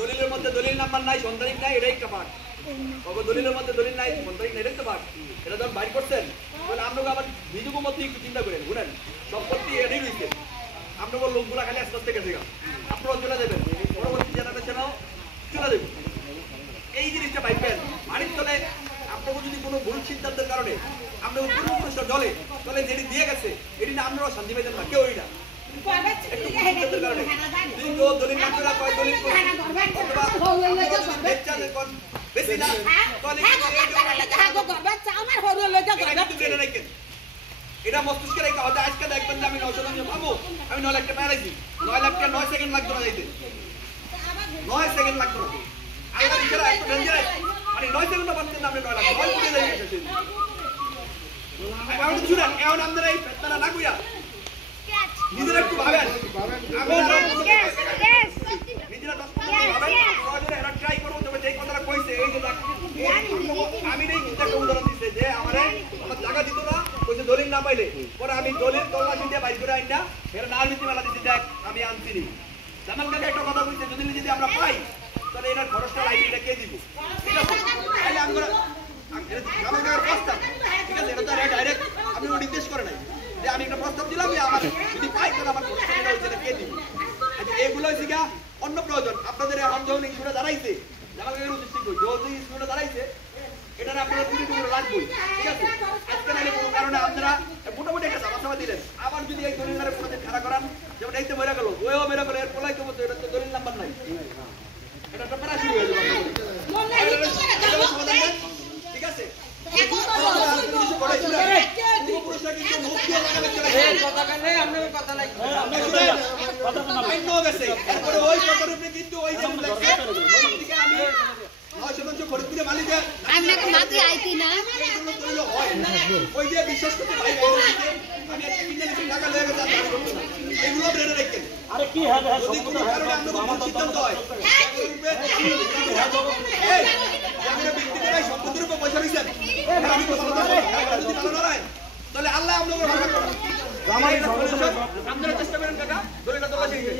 দলিলের মধ্যে দলিল নাম্বার নাই, সন্তানিক নাই, এটাই একটা পাঠ। দলিলের মধ্যে দলিল নাই, সন্তানিক নাই, এটাই তো পাঠ। এটা যখন বাইর করছেন তাহলে আপনাকে আবার নিজের মধ্যে একটু চিন্তা করেন, বুঝলেন সম্পত্তি এটাই রয়েছে, আপনাকে লোকগুলা খালি আস্তে আস্তে গেছে, আপনারাও চলে যাবেন, পরবর্তী জেনারেশনও চলে যাবেন। এই জিনিসটা পাইবেন বাড়ির চলে। আপনাকে যদি কোনো ভুল সিদ্ধান্তের কারণে আপনাকে পূর্বপুরুষ জলে চলে যেটি দিয়ে গেছে, এটি না আপনারাও শান্তি পাইতেন না, কেউ না। এটা মস্তিষ্কে রেখে হয়তো আজকে দেখবেন যে আমি 900 পাবো, আমি 9 লাখ টাকা পাইছি, 9 লাখ টাকা 9 সেকেন্ড লাগতো না যাইতে, 9 সেকেন্ড লাগতো না। আল্লাহ বিচারা এত ডেঞ্জারাস, মানে 9 সেকেন্ডও পাচ্ছেন না আপনি 9 লাখ, 9 কোটি যাই গেছে। এখন শুনেন, এখন আপনারা এই ফেতনা না কইয়া নিজেরা একটু ভাবেন, নিজেরা 10 মিনিট ভাবেন, সহজে এরা ট্রাই করবো। তবে যেই কথাটা কইছে, এই যে আমি নেই একটা উদাহরণ দিচ্ছে যে আমার জায়গা দিত না, কইছে দলিল না পাইলে পরে আমি দলিল তল্লাশি দিয়ে বাইর করে আইনা এরা না নীতি মেলা দিচ্ছি, দেখ আমি আনছি নি। জামাল কাকা একটা কথা কইছে, যদি আমরা পাই তাহলে এটার খরচটা লাইব্রেরিটা কে দিব, ঠিক আছে? তাহলে আমরা জামাল কাকার প্রস্তাব, ঠিক আছে, এটা তো ডাইরেক্ট আপনি নির্দেশ করে নাই যে আমি একটা প্রস্তাব দিলাম, আমার যদি পাই তাহলে আমার খরচটা কে দিব। এগুলো হচ্ছে গিয়া অন্য প্রয়োজন। আপনাদের এখন যখন এই ইস্যুটা দাঁড়াইছে, জামাল কাকার উদ্দেশ্য যদি ইস্যুটা দাঁড়াইছে, এটা আপনারা পুরো লাগবে, ঠিক আছে? আজকে নাইলে কোনো কারণে আপনারা মোটামুটি একটা সামা দিলেন, আবার যদি এই দলিলের কোনোদিন খাড়া করান, যেমন এইতে মরে গেল, ওইও মেরে গেল, এর পোলাই কেমন, এটা তো দলিল নাম্বার নাই, এটা একটা প্যারা শুরু হয়ে যাবে, ঠিক আছে? বিশ্বাস করতে সিদ্ধান্ত হয় সম্পত্তির উপর পয়সা দিচ্ছেন, তাহলে আল্লাহ আপনাদের চেষ্টা করেন কাকা দলিলটা তোলা শিখবে।